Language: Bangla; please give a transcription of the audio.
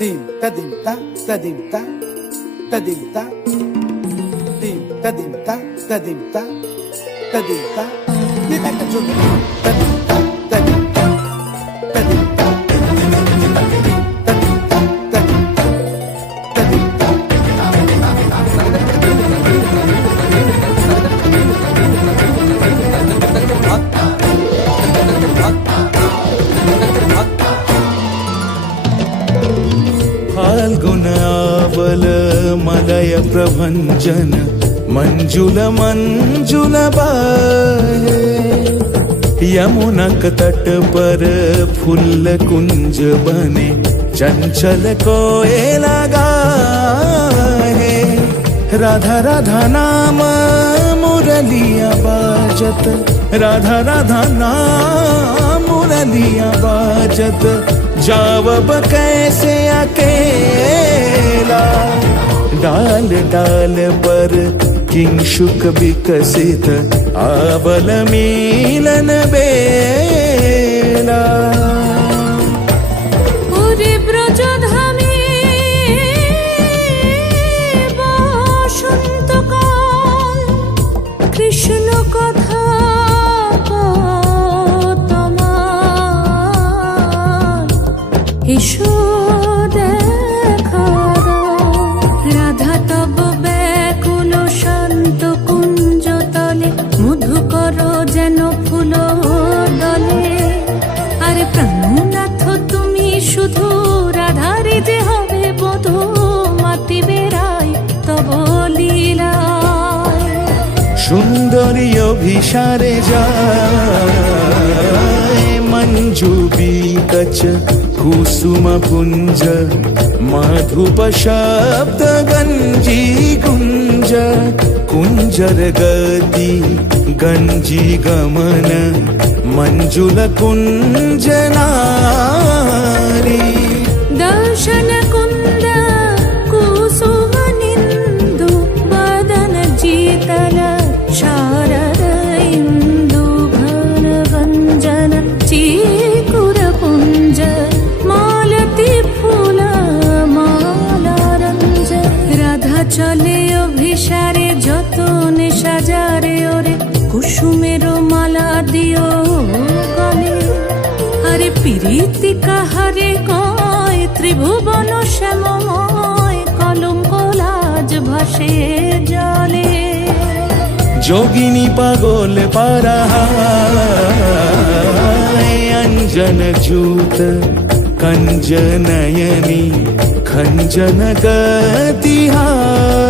Dim ta dim ta ta dim ta ta dim ta dim ta dim ta ta dim ta ta dim ta ni ta ka chun ta dim ta ta dim ta ta dim ta ta dim ta ta dim ta ta dim ta फाल्गुनावल मलय प्रभंजन मंजुल मंजुल बाहे यमुनक तट पर फूल कुंज बने चंचल कोयला गाहे राधा राधा नाम मुरलिया बाजत राधा राधा नाम मुरलिया बाजत जावब कैसे अकेला डाल डाल पर किंशुक विकसित आवल मिलन बेला ওরে ব্রজধামে বসন্তকাল কৃষ্ণ কথা তোমার এসো দেখা দাও রাধা তব ব্যাকুল শান্ত কুঞ্জ তলে মধুকর যেন ফুল দলে আরে প্রাণনাথ তুমি শুধু রাধারে যে হবে বধূ মাতি বেড়াই তব লীলায় সুন্দরী অভিসারে যায় মঞ্জু বিকচ কুসুম পুঞ্জ মাধুপ শব্দ গঞ্জি কুঞ্জ কুঞ্জর গতি গঞ্জি গমন মঞ্জুল কুঞ্জ নারী দর্শন কুন্দ কুসুম নিন্দু বদন జీతల శారద ఇందు భర గంజన చీకుర పుంజ মালতী ফুল মালারঞ্জ রাধা চলে অভিসারে যতনে সাজারে ওরে কুসুমের মালা দিও গলে আরে প্রীতি কাহারে কয় ত্রিভুবন শ্যামময় কলঙ্ক লাজ ভাসে জলে যোগিনী পাগল পারাহায় অঞ্জন জূত कंज नयनी खंजन गतिहार